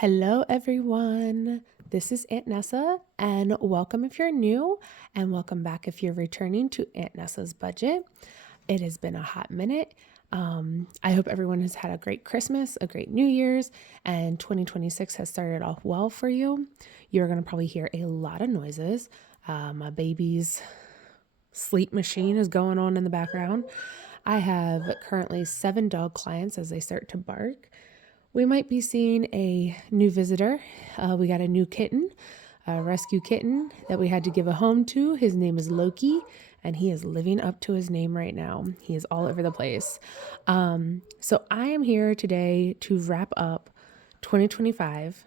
Hello, everyone. This is Aunt Nessa, and welcome if you're new, and welcome back if you're returning to Aunt Nessa's Budget. It has been a hot minute. I hope everyone has had a great Christmas, a great New Year's, and 2026 has started off well for you. You're going to probably hear a lot of noises. My baby's sleep machine is going on in the background. I have currently 7 dog clients as they start to bark. We might be seeing a new visitor. We got a new kitten, a rescue kitten that we had to give a home to. His name is Loki, and he is living up to his name right now. He is all over the place. So I am here today to wrap up 2025,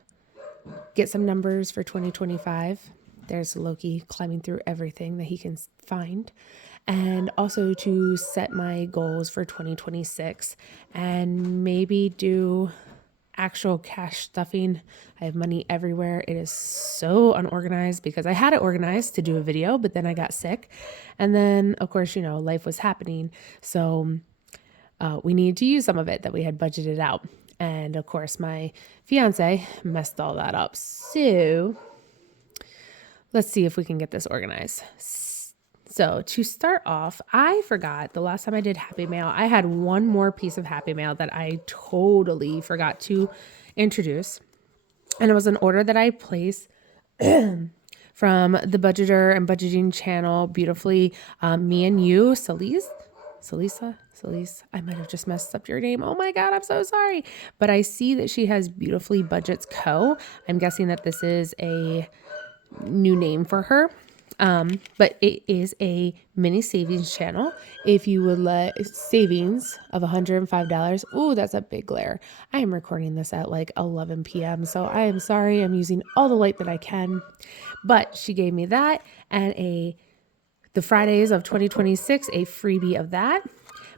get some numbers for 2025. There's Loki climbing through everything that he can find. And also to set my goals for 2026 and maybe do actual cash stuffing. I have money everywhere. It is so unorganized because I had it organized to do a video, but then I got sick. And then, of course, life was happening. So we needed to use some of it that we had budgeted out. And of course, my fiance messed all that up. So let's see if we can get this organized. So to start off, I forgot the last time I did Happy Mail, I had one more piece of Happy Mail that I totally forgot to introduce. And it was an order that I placed from the Budgeter and Budgeting channel, beautifully, Me and You, Salisa, I might have just messed up your name. Oh my God, I'm so sorry. But I see that she has Beautifully Budgets Co. I'm guessing that this is a new name for her. But it is a mini savings channel. If you would let savings of $105, oh, that's a big glare. I am recording this at like 11 p.m. So I am sorry. I'm using all the light that I can, but she gave me that and the Fridays of 2026, a freebie of that.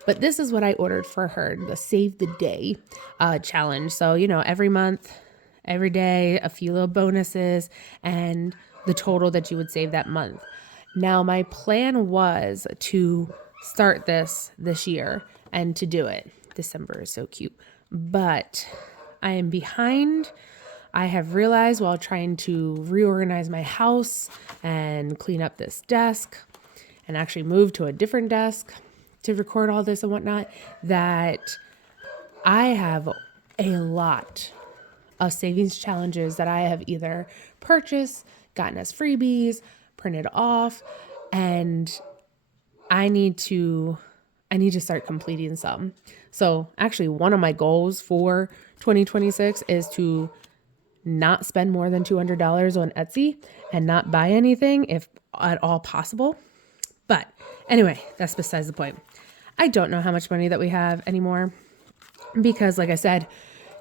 But this is what I ordered for her, the Save the Day challenge. So, every month, every day, a few little bonuses and the total that you would save that month. Now, my plan was to start this year and to do it. December is so cute, but I am behind. I have realized while trying to reorganize my house and clean up this desk and actually move to a different desk to record all this and whatnot, that I have a lot of savings challenges that I have either purchased, gotten as freebies, printed off, and I need to start completing some. So actually one of my goals for 2026 is to not spend more than $200 on Etsy and not buy anything if at all possible. But anyway, that's besides the point. I don't know how much money that we have anymore because, like I said,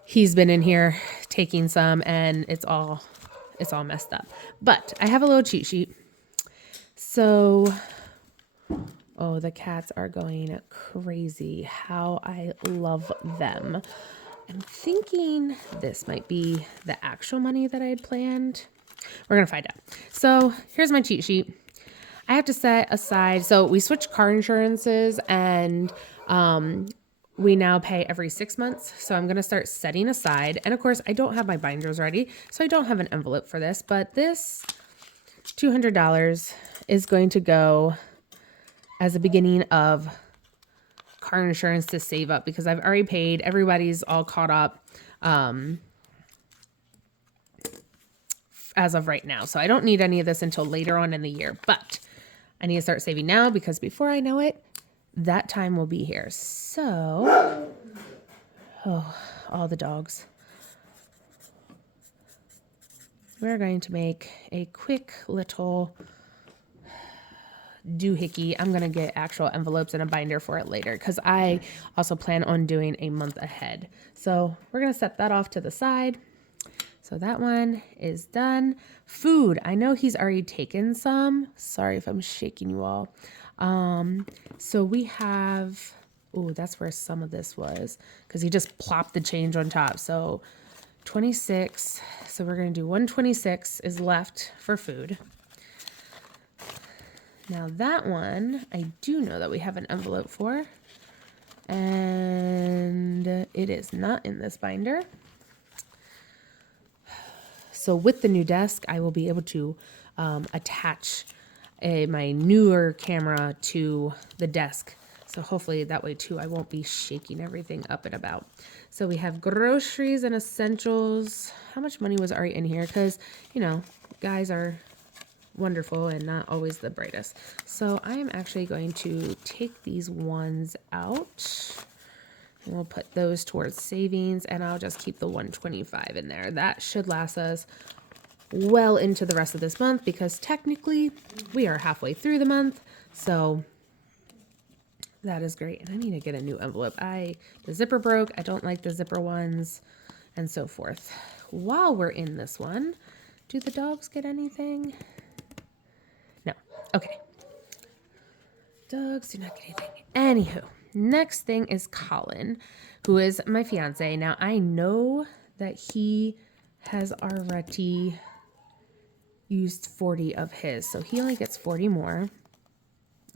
he's been in here taking some and it's all messed up. But I have a little cheat sheet. So, oh, the cats are going crazy. How I love them. I'm thinking this might be the actual money that I had planned. We're going to find out. So here's my cheat sheet. I have to set aside, so we switched car insurances and we now pay every 6 months. So I'm going to start setting aside. And of course, I don't have my binders ready, so I don't have an envelope for this. But this $200 is going to go as a beginning of car insurance to save up because I've already paid. Everybody's all caught up as of right now. So I don't need any of this until later on in the year. But I need to start saving now because before I know it, that time will be here. So, all the dogs. We're going to make a quick little doohickey. I'm going to get actual envelopes and a binder for it later because I also plan on doing a month ahead. So we're going to set that off to the side. So that one is done. Food. I know he's already taken some. Sorry if I'm shaking you all. So we have, that's where some of this was because he just plopped the change on top. So 26. So we're going to do 126 is left for food. Now that one, I do know that we have an envelope for, and it is not in this binder. So with the new desk, I will be able to attach my newer camera to the desk. So hopefully that way too, I won't be shaking everything up and about. So we have groceries and essentials. How much money was already in here? Because, you know, guys are wonderful and not always the brightest. So I am actually going to take these ones out. And we'll put those towards savings, and I'll just keep the 125 in there. That should last us well into the rest of this month because technically we are halfway through the month. So that is great. And I need to get a new envelope. The zipper broke. I don't like the zipper ones and so forth. While we're in this one, do the dogs get anything? No. Okay. Dogs do not get anything. Anywho, next thing is Colin, who is my fiance. Now, I know that he has already used 40 of his, so he only gets 40 more.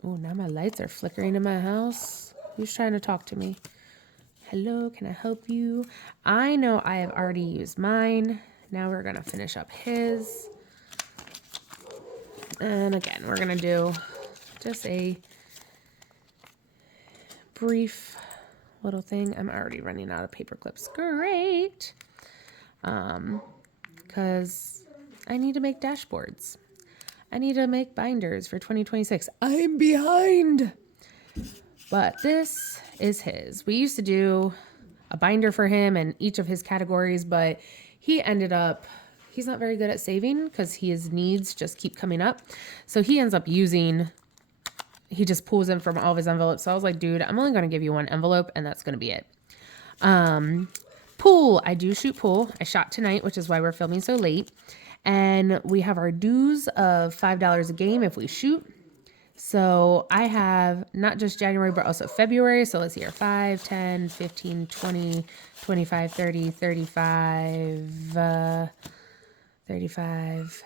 Oh, now my lights are flickering in my house. Who's trying to talk to me? Hello, can I help you? I know I have already used mine. Now we're going to finish up his. And again, we're going to do just a brief little thing. I'm already running out of paper clips. Great. Because I need to make dashboards. I need to make binders for 2026. I'm behind. But this is his. We used to do a binder for him and each of his categories, but he ended up, he's not very good at saving because his needs just keep coming up. So he ends up using, he just pulls them from all of his envelopes. So I was like, dude, I'm only going to give you one envelope and that's going to be it. Pool. I do shoot pool. I shot tonight, which is why we're filming so late. And we have our dues of $5 a game if we shoot. So I have not just January, but also February. So let's see here, 5, 10, 15, 20, 25, 30, 35, 35,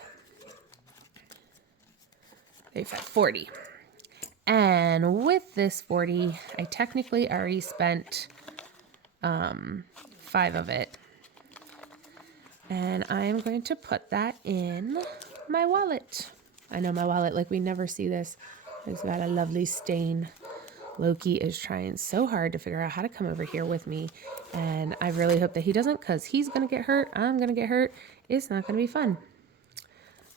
40. And with this 40, I technically already spent 5 of it. And I am going to put that in my wallet. I know my wallet, like we never see this. It's got a lovely stain. Loki is trying so hard to figure out how to come over here with me. And I really hope that he doesn't because he's going to get hurt. I'm going to get hurt. It's not going to be fun.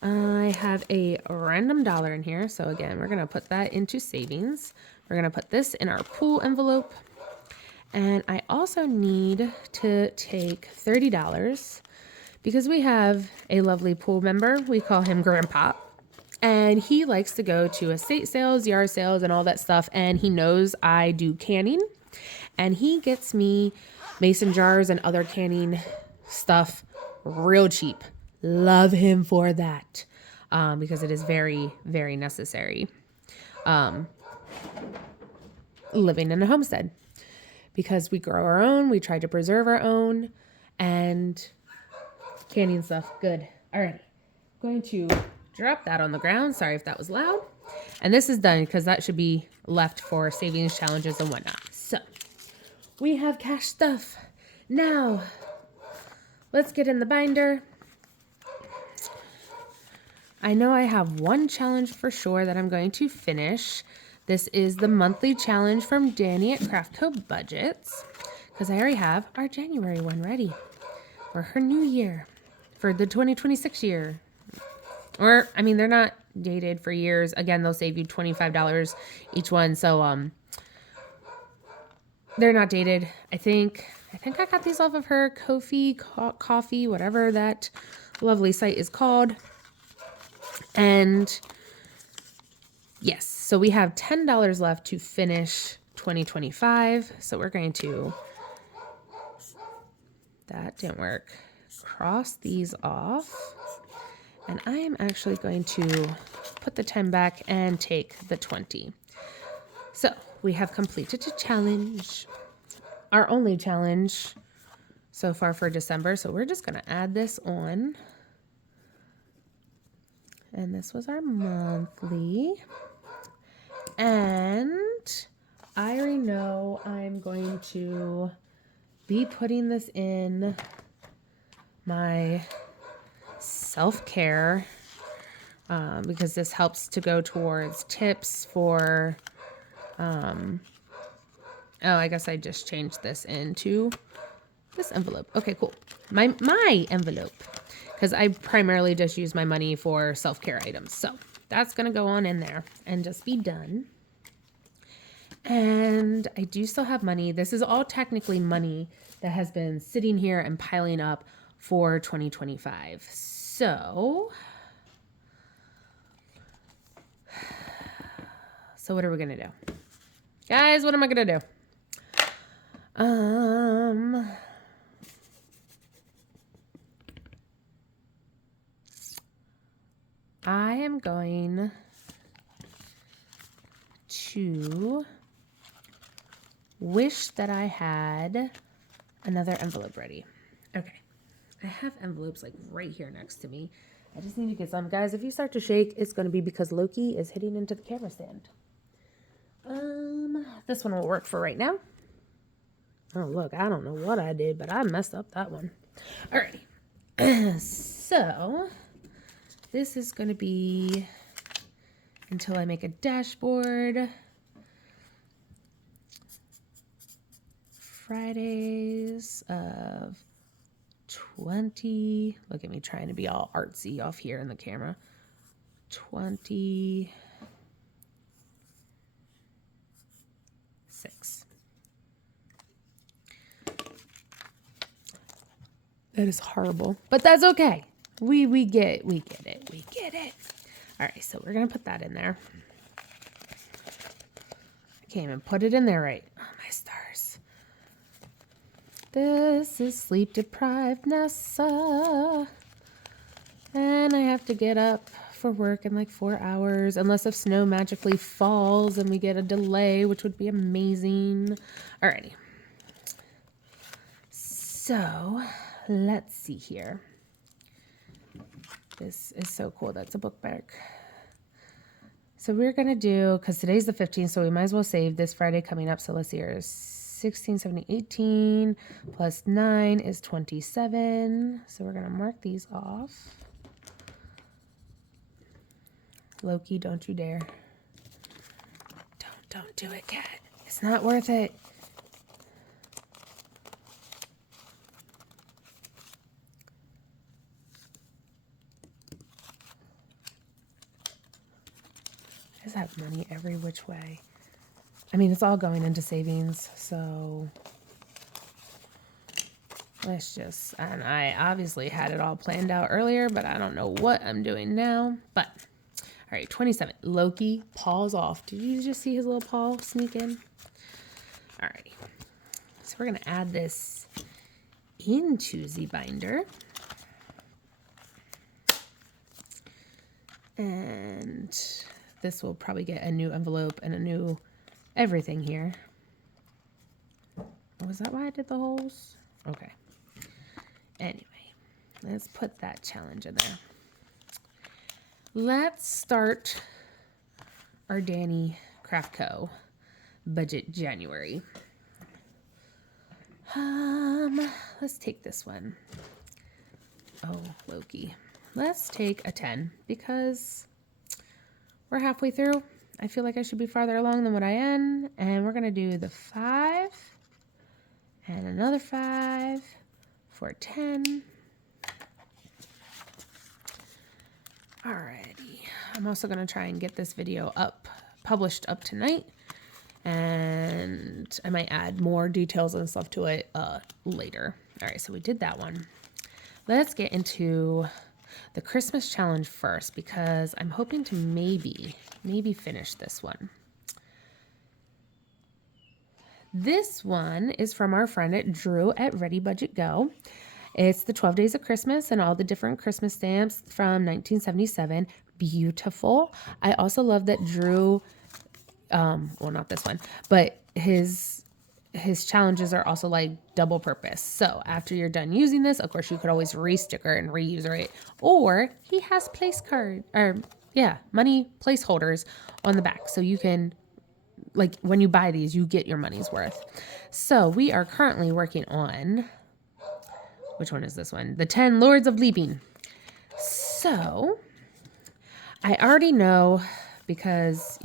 I have a random dollar in here. So again, we're going to put that into savings. We're going to put this in our pool envelope. And I also need to take $30 because we have a lovely pool member. We call him Grandpa. And he likes to go to estate sales, yard sales, and all that stuff. And he knows I do canning. And he gets me mason jars and other canning stuff real cheap. Love him for that because it is very, very necessary. Living in a homestead. Because we grow our own, we try to preserve our own, and canning stuff, good. All right, going to drop that on the ground. Sorry if that was loud. And this is done because that should be left for savings challenges and whatnot. So we have cash stuff. Now, let's get in the binder. I know I have one challenge for sure that I'm going to finish. This is the monthly challenge from Dani at Craftco Budgets, because I already have our January one ready for her new year, for the 2026 year. Or, I mean, they're not dated for years. Again, they'll save you $25 each one. So, they're not dated. I think I got these off of her Coffee, whatever that lovely site is called. And yes, so we have $10 left to finish 2025. So we're going to, that didn't work. Cross these off. And I am actually going to put the 10 back and take the 20. So we have completed a challenge, our only challenge so far for December. So we're just going to add this on. And this was our monthly. And I already know I'm going to be putting this in my self-care, because this helps to go towards tips for, oh, I guess I just changed this into this envelope. Okay, cool. My envelope, because I primarily just use my money for self-care items. So that's going to go on in there and just be done. And I do still have money. This is all technically money that has been sitting here and piling up for 2025. So what are we going to do? Guys, what am I going to do? I am going to wish that I had another envelope ready. Okay. I have envelopes like right here next to me. I just need to get some. Guys, if you start to shake, it's going to be because Loki is hitting into the camera stand. This one will work for right now. Oh, look, I don't know what I did, but I messed up that one. Alrighty. So this is going to be until I make a dashboard. Fridays of 20. Look at me trying to be all artsy off here in the camera. 26. That is horrible, but that's okay. We get it. We get it. All right, so we're gonna put that in there. I can't even put it in there right. Oh, my stars. This is sleep deprived Nessa. And I have to get up for work in like 4 hours, unless if snow magically falls and we get a delay, which would be amazing. Alrighty. So let's see here. This is so cool. That's a book bag. So we're going to do, because today's the 15th, so we might as well save this Friday coming up. So let's see here. 16, 17, 18 plus 9 is 27. So we're going to mark these off. Loki, don't you dare. Don't do it, cat. It's not worth it. I just have money every which way. I mean, it's all going into savings, so let's just, and I obviously had it all planned out earlier, but I don't know what I'm doing now. But all right, 27. Loki paws off. Did you just see his little paw sneak in? All righty. So we're going to add this into the binder. And this will probably get a new envelope and a new everything here. Was that why I did the holes? Okay. Anyway, let's put that challenge in there. Let's start our Dani Craft Co. budget January. Let's take this one. Oh, Loki. Let's take a 10 because we're halfway through. I feel like I should be farther along than what I am. And we're going to do the 5 and another 5 for 10. Alrighty. I'm also going to try and get this video published up tonight. And I might add more details and stuff to it later. All right, so we did that one. Let's get into the Christmas challenge first because I'm hoping to maybe finish this one. This one is from our friend Drew at Ready Budget Go. It's the 12 Days of Christmas and all the different Christmas stamps from 1977. Beautiful. I also love that Drew, well, not this one, but his challenges are also like double purpose. So after you're done using this, of course, you could always re-sticker and reuse it. Or he has money placeholders on the back. So you can, like when you buy these, you get your money's worth. So we are currently working on, which one is this one? The 10 Lords of Leaping. So I already know because,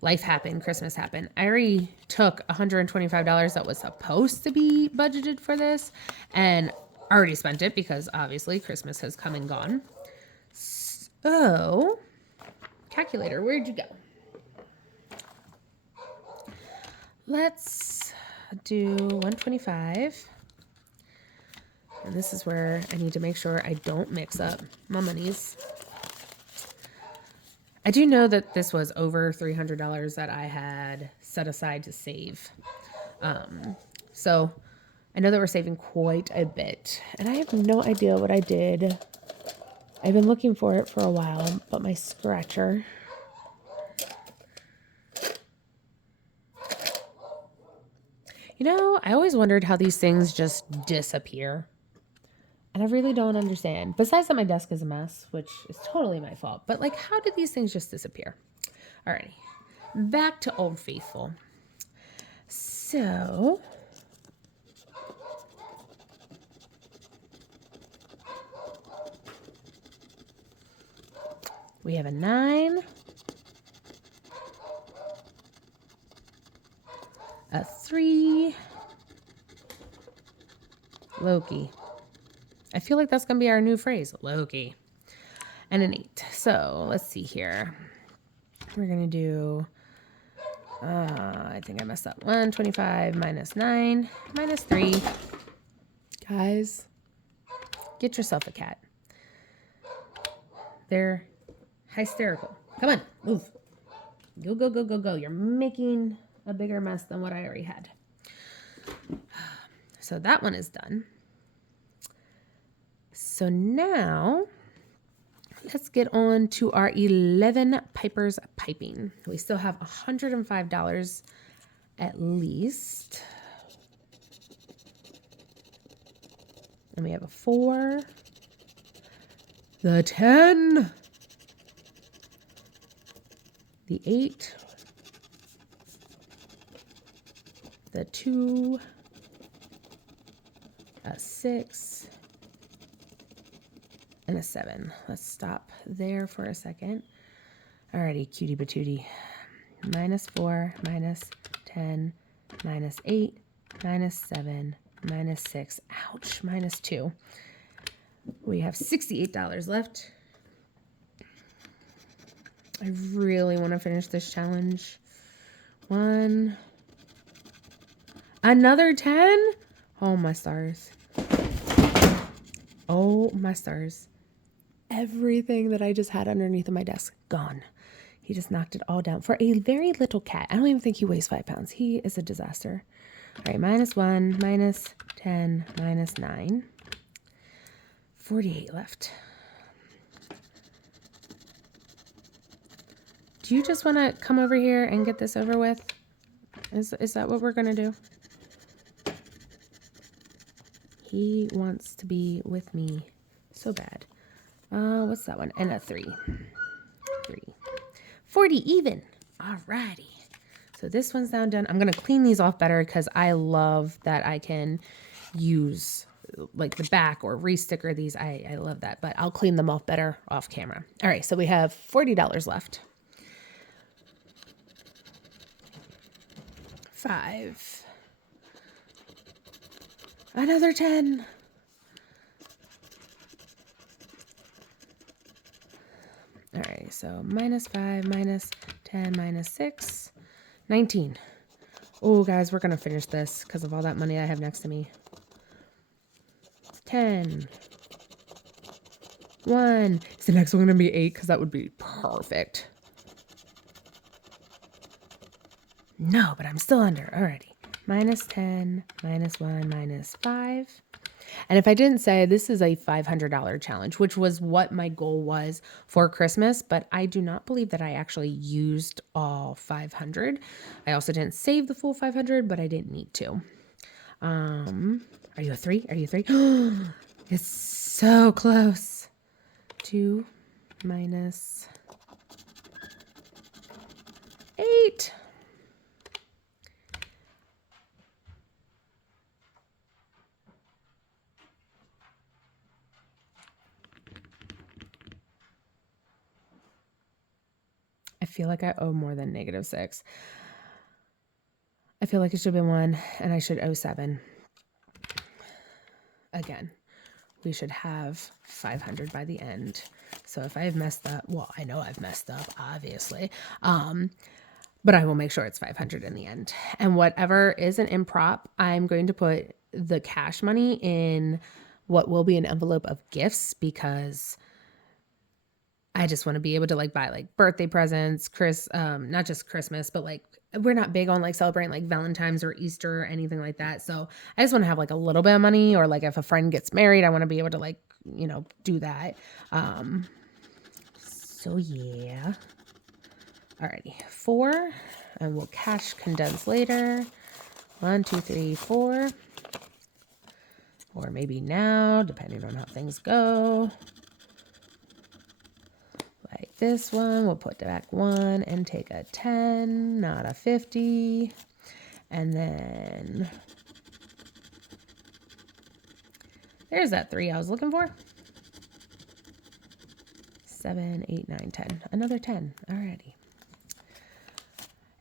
life happened, Christmas happened. I already took $125 that was supposed to be budgeted for this and already spent it because obviously Christmas has come and gone. So, calculator, where'd you go? Let's do 125. And this is where I need to make sure I don't mix up my monies. I do know that this was over $300 that I had set aside to save. So I know that we're saving quite a bit. And I have no idea what I did. I've been looking for it for a while, but my scratcher. I always wondered how these things just disappear. And I really don't understand. Besides that my desk is a mess, which is totally my fault. But how did these things just disappear? Alrighty. Back to Old Faithful. So we have a 9, a 3, Loki. I feel like that's going to be our new phrase, Loki, and an 8. So let's see here. We're going to do, I think I messed up. 125 minus 9 minus 3. Guys, get yourself a cat. They're hysterical. Come on, move. Go, go, go, go, go. You're making a bigger mess than what I already had. So that one is done. So now let's get on to our 11 pipers piping. We still have $105 at least. And we have a 4, the 10, the 8, the 2, a 6, and a 7. Let's stop there for a second. Alrighty, cutie patootie. Minus 4, minus 10, minus 8, minus 7, minus 6. Ouch, minus 2. We have $68 left. I really want to finish this challenge. 1. Another 10? Oh, my stars. Oh, my stars. Everything that I just had underneath of my desk, gone. He just knocked it all down for a very little cat. I don't even think he weighs 5 pounds. He is a disaster. All right, minus 1, minus 10, minus 9. 48 left. Do you just want to come over here and get this over with? Is that what we're going to do? He wants to be with me so bad. What's that one? And a 3. 3. 40 even. Alrighty. So this one's now done. I'm going to clean these off better because I love that I can use the back or re-sticker these. I love that, but I'll clean them off better off camera. All right. So we have $40 left. 5. Another 10. All right, so minus 5, minus 10, minus 6, 19. Oh, guys, we're going to finish this because of all that money I have next to me. 10. 1. Is the next one going to be 8? Because that would be perfect. No, but I'm still under. Alrighty. Minus 10, minus 1, minus 5. And if I didn't say, this is a $500 challenge, which was what my goal was for Christmas, but I do not believe that I actually used all 500. I also didn't save the full 500, but I didn't need to. Are you a 3? Are you a 3? It's so close. 2 minus 8. feel like I owe more than -6. I feel like it should have been 1 and I should owe 7. Again, we should have 500 by the end. So if I've messed up, well, I know I've messed up, obviously. But I will make sure it's 500 in the end. And whatever is an improp, I'm going to put the cash money in what will be an envelope of gifts, because I just want to be able to like buy like birthday presents, not just Christmas, but like we're not big on like celebrating like Valentine's or Easter or anything like that. So I just want to have like a little bit of money, or like if a friend gets married, I want to be able to like, do that. So yeah. Alrighty, 4, and we'll cash condense later. 1, 2, 3, 4. Or maybe now, depending on how things go. Like this one, we'll put back 1 and take a 10, not a 50. And then there's that 3 I was looking for. 7, 8, 9, 10. Another 10. Alrighty.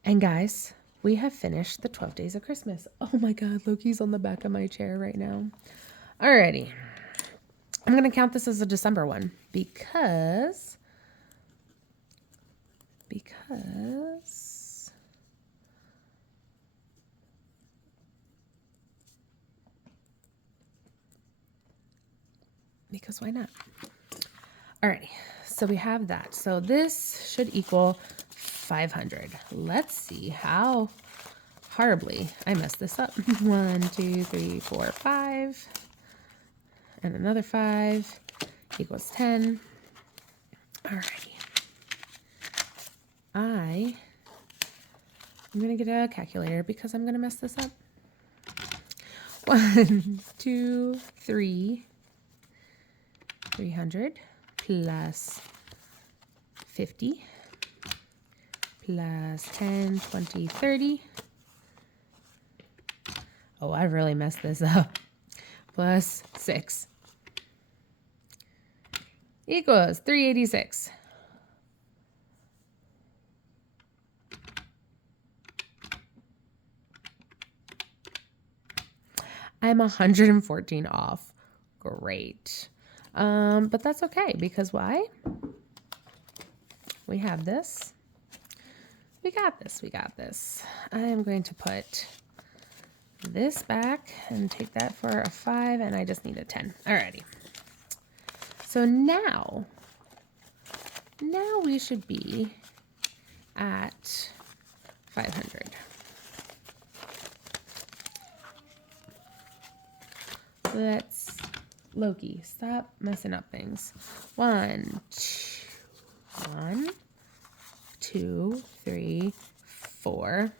And guys, we have finished the 12 days of Christmas. Oh my God, Loki's on the back of my chair right now. Alrighty. I'm going to count this as a December one because why not? Alrighty. So we have that. So this should equal 500. Let's see how horribly I messed this up. 1, 2, 3, 4, 5. And another 5 equals 10. Alrighty. I'm going to get a calculator because I'm going to mess this up. 1, 2, 3, 300 plus 50 plus 10, 20, 30. Oh, I really messed this up. Plus 6 equals 386. I'm 114 off. Great. But that's okay, because why? We have this. We got this. We got this. I am going to put this back and take that for a 5, and I just need a 10. Alrighty. So now we should be at 500. Let's, Loki, stop messing up things. 1, 2, 3, 4.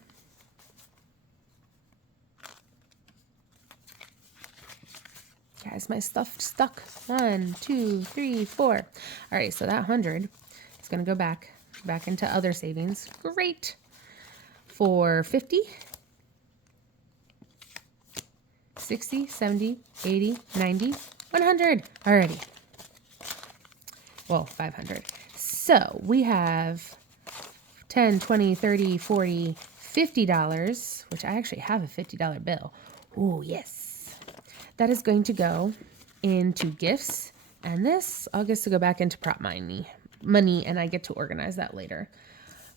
Guys, my stuff stuck. 1, 2, 3, 4. All right, so that 100 is going to go back into other savings. Great. For 50, 60, 70, 80, 90, 100. Alrighty. Well, 500. So we have 10, 20, 30, 40, $50, which I actually have a $50 bill. Oh, yes. That is going to go into gifts. And this all gets to go back into prop money, and I get to organize that later.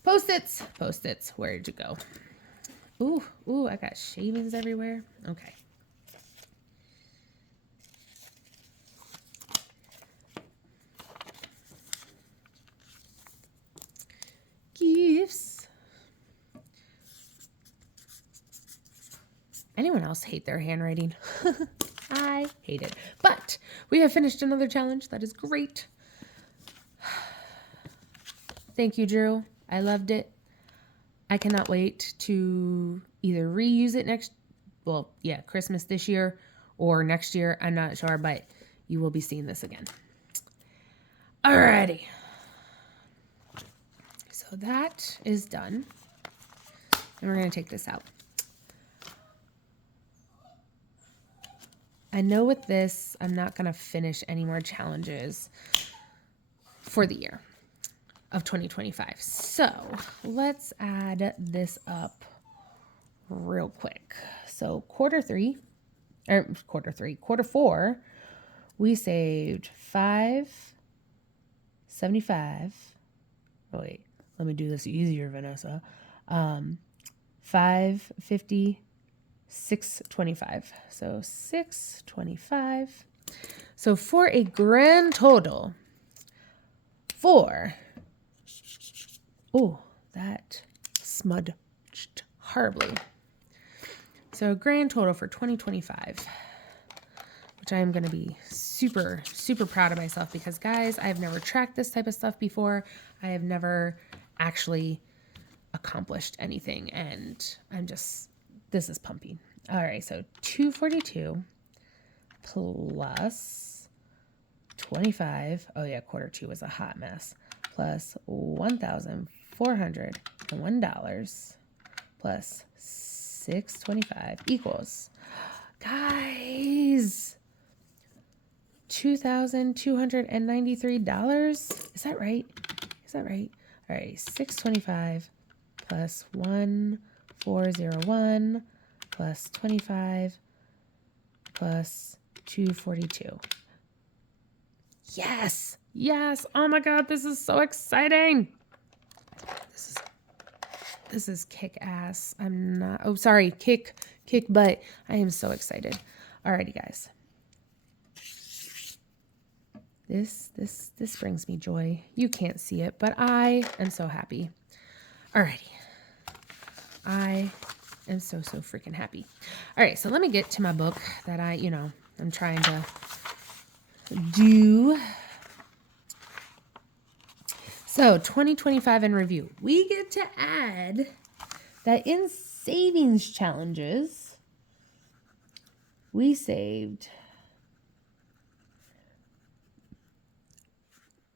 Post-its. Post-its. Where'd you go? Ooh, I got shavings everywhere. Okay. Gifts. Anyone else hate their handwriting? I hate it. But we have finished another challenge. That is great. Thank you, Drew. I loved it. I cannot wait to either reuse it Christmas this year or next year. I'm not sure, but you will be seeing this again. Alrighty. So that is done. And we're going to take this out. I know with this, I'm not going to finish any more challenges for the year. of 2025. So let's add this up real quick. So quarter four, we saved $575. Oh wait, let me do this easier, Vanessa. 550, 625. So 625. So for a grand total that smudged horribly. So a grand total for 2025, which I am going to be super, super proud of myself because, guys, I have never tracked this type of stuff before. I have never actually accomplished anything, and this is pumping. All right, so 242 plus 25. Oh yeah, quarter two was a hot mess. Plus $1,401 plus 625 equals, guys, $2,293. Is that right? All right, 625 plus 1,401 plus 25 plus 242. Yes. Oh my God, this is so exciting. This is kick ass. Kick butt. I am so excited. Alrighty, guys. This brings me joy. You can't see it, but I am so happy. Alrighty. I am so freaking happy. All right, so let me get to my book that I'm trying to do. So 2025 in review. We get to add that in savings challenges, we saved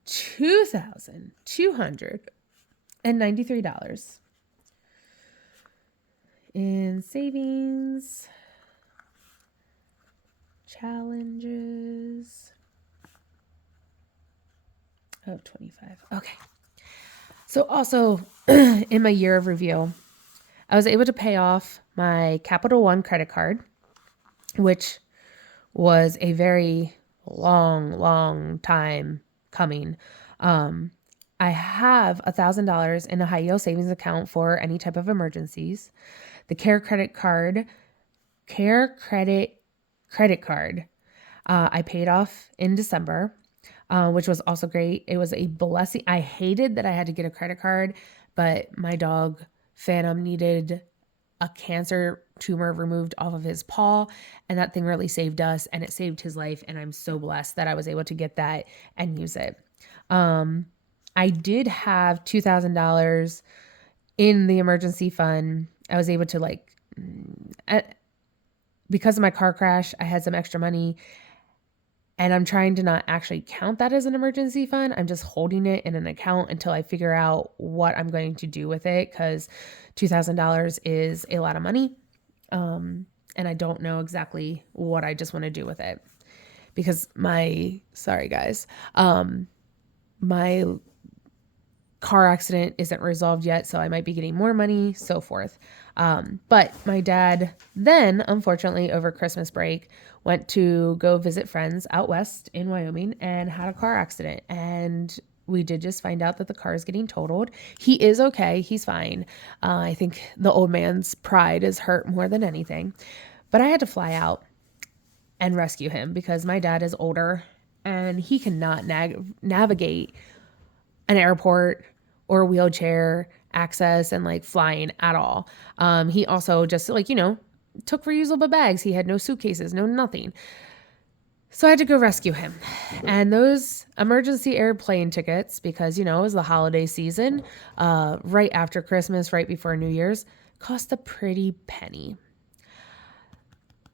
$2,293 in savings challenges of 25. Okay. So also in my year of review, I was able to pay off my Capital One credit card, which was a very long time coming. I have $1,000 in a high yield savings account for any type of emergencies. The Care Credit credit card, I paid off in December, which was also great. It was a blessing. I hated that I had to get a credit card, but my dog Phantom needed a cancer tumor removed off of his paw, and that thing really saved us, and it saved his life, and I'm so blessed that I was able to get that and use it. I did have $2,000 in the emergency fund. I was able to because of my car crash, I had some extra money, and I'm trying to not actually count that as an emergency fund. I'm just holding it in an account until I figure out what I'm going to do with it, because $2,000 is a lot of money. And I don't know exactly what I just want to do with it, because my car accident isn't resolved yet, so I might be getting more money, so forth. But my dad then, unfortunately, over Christmas break, went to go visit friends out west in Wyoming and had a car accident. And we did just find out that the car is getting totaled. He is okay. He's fine. I think the old man's pride is hurt more than anything. But I had to fly out and rescue him because my dad is older and he cannot navigate an airport or wheelchair access and flying at all. He also just took reusable bags. He had no suitcases, no nothing. So I had to go rescue him. And those emergency airplane tickets, because, it was the holiday season, right after Christmas, right before New Year's, cost a pretty penny.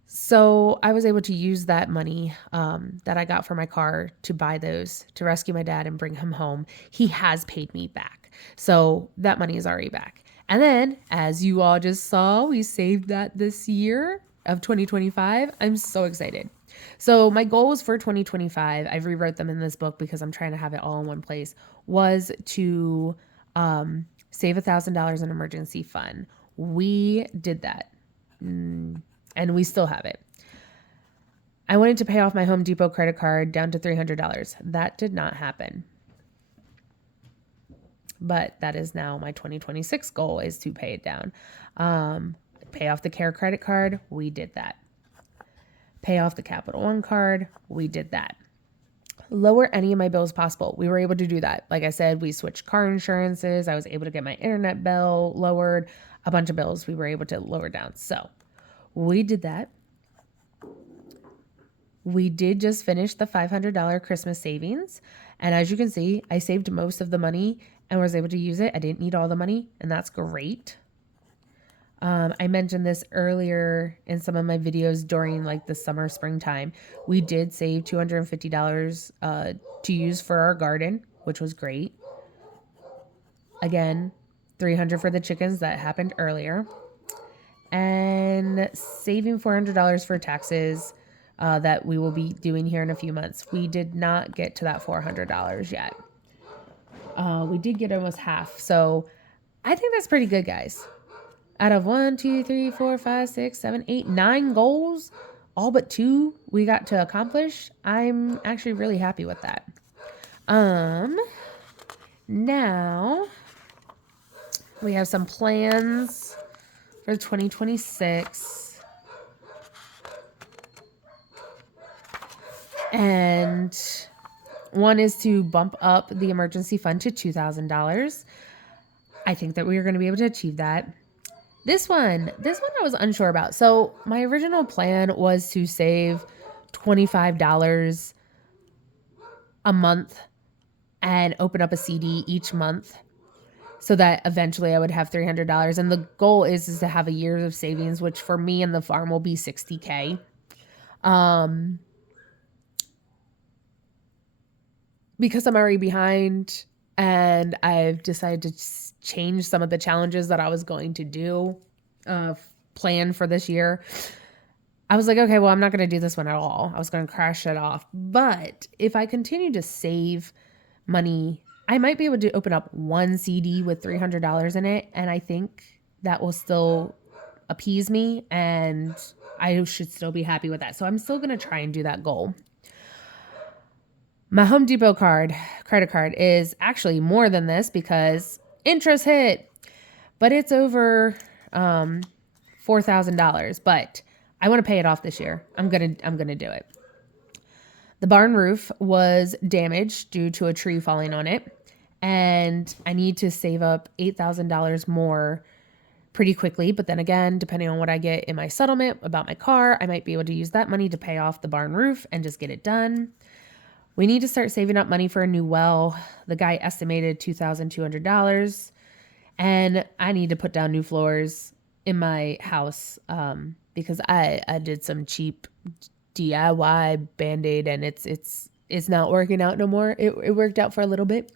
So I was able to use that money that I got for my car to buy those, to rescue my dad and bring him home. He has paid me back. So that money is already back. And then, as you all just saw, we saved that this year of 2025. I'm so excited. So my goals for 2025, I rewrote them in this book because I'm trying to have it all in one place, was to save $1,000 in emergency fund. We did that, and we still have it. I wanted to pay off my Home Depot credit card down to $300. That did not happen. But that is now my 2026 goal, is to pay it down. Pay off the Care credit card. We did that. Pay off the Capital One card. We did that. Lower any of my bills possible. We were able to do that. Like I said, we switched car insurances. I was able to get my internet bill lowered. A bunch of bills we were able to lower down. So we did that. We did just finish the $500 Christmas savings. And as you can see, I saved most of the money and was able to use it. I didn't need all the money, and that's great. I mentioned this earlier in some of my videos during like the summer, springtime. We did save $250 to use for our garden, which was great. Again, $300 for the chickens, that happened earlier. And saving $400 for taxes that we will be doing here in a few months. We did not get to that $400 yet. We did get almost half. So I think that's pretty good, guys. Out of 1, 2, 3, 4, 5, 6, 7, 8, 9 goals, all but 2 we got to accomplish. I'm actually really happy with that. Now we have some plans for 2026. And one is to bump up the emergency fund to $2,000. I think that we are going to be able to achieve that. This one I was unsure about. So my original plan was to save $25 a month and open up a CD each month so that eventually I would have $300. And the goal is to have a year of savings, which for me and the farm will be $60K. Because I'm already behind and I've decided to change some of the challenges that I was going to do, plan for this year. I was like, okay, well, I'm not going to do this one at all. I was going to crash it off. But if I continue to save money, I might be able to open up one CD with $300 in it. And I think that will still appease me and I should still be happy with that. So I'm still going to try and do that goal. My Home Depot credit card is actually more than this because interest hit, but it's over $4,000. But I want to pay it off this year. I'm gonna do it. The barn roof was damaged due to a tree falling on it, and I need to save up $8,000 more pretty quickly. But then again, depending on what I get in my settlement about my car, I might be able to use that money to pay off the barn roof and just get it done. We need to start saving up money for a new well. The guy estimated $2,200. And I need to put down new floors in my house because I did some cheap DIY Band-Aid and it's not working out no more. It worked out for a little bit.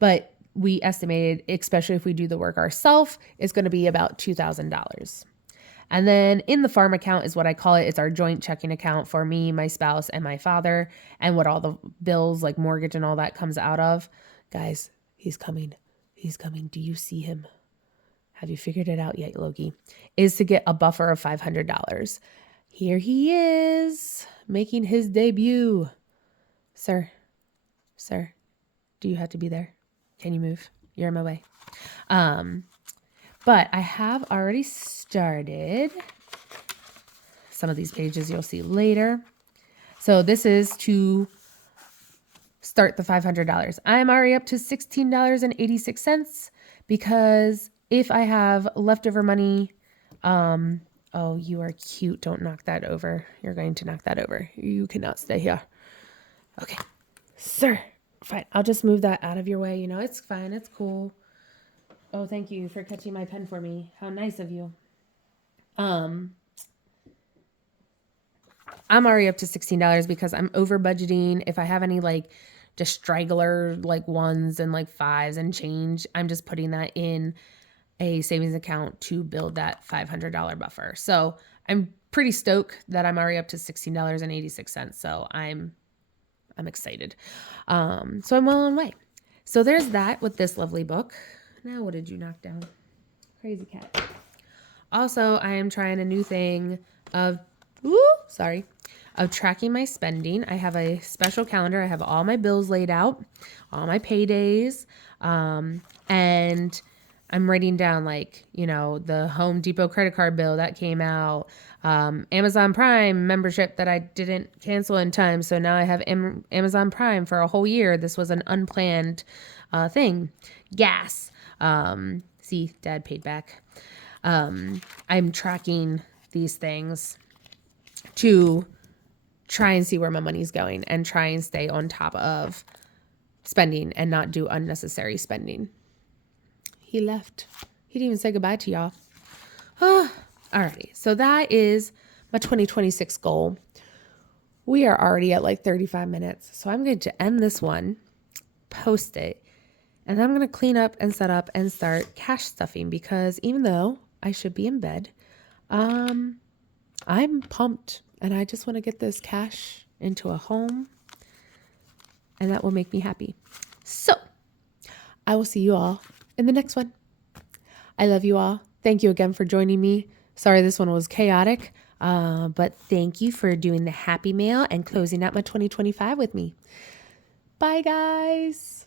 But we estimated, especially if we do the work ourselves, it's going to be about $2,000. And then in the farm account is what I call it. It's our joint checking account for me, my spouse, and my father, and what all the bills like mortgage and all that comes out of. Guys, he's coming. He's coming. Do you see him? Have you figured it out yet, Loki? Is to get a buffer of $500. Here he is, making his debut. Sir, do you have to be there? Can you move? You're in my way. But I have already started some of these pages you'll see later. So this is to start the $500. I'm already up to $16.86 because if I have leftover money, oh, you are cute. Don't knock that over. You're going to knock that over. You cannot stay here. Okay, sir. Fine. I'll just move that out of your way. You know, it's fine. It's cool. Oh, thank you for catching my pen for me. How nice of you. I'm already up to $16 because I'm over budgeting. If I have any like just straggler like ones and like fives and change, I'm just putting that in a savings account to build that $500 buffer. So I'm pretty stoked that I'm already up to $16.86. So I'm excited. So I'm well on way. So there's that with this lovely book. Now, what did you knock down? Crazy cat. Also, I am trying a new thing of tracking my spending. I have a special calendar. I have all my bills laid out, all my paydays, and I'm writing down the Home Depot credit card bill that came out, Amazon Prime membership that I didn't cancel in time. So now I have Amazon Prime for a whole year. This was an unplanned thing. Gas. See, Dad paid back. I'm tracking these things to try and see where my money's going and try and stay on top of spending and not do unnecessary spending. He left. He didn't even say goodbye to y'all. Alrighty. So that is my 2026 goal. We are already at like 35 minutes. So I'm going to end this one, post it, and then I'm going to clean up and set up and start cash stuffing, because even though I should be in bed, I'm pumped and I just want to get this cash into a home, and that will make me happy. So I will see you all in the next one. I love you all. Thank you again for joining me. Sorry this one was chaotic, but thank you for doing the happy mail and closing out my 2025 with me. Bye, guys.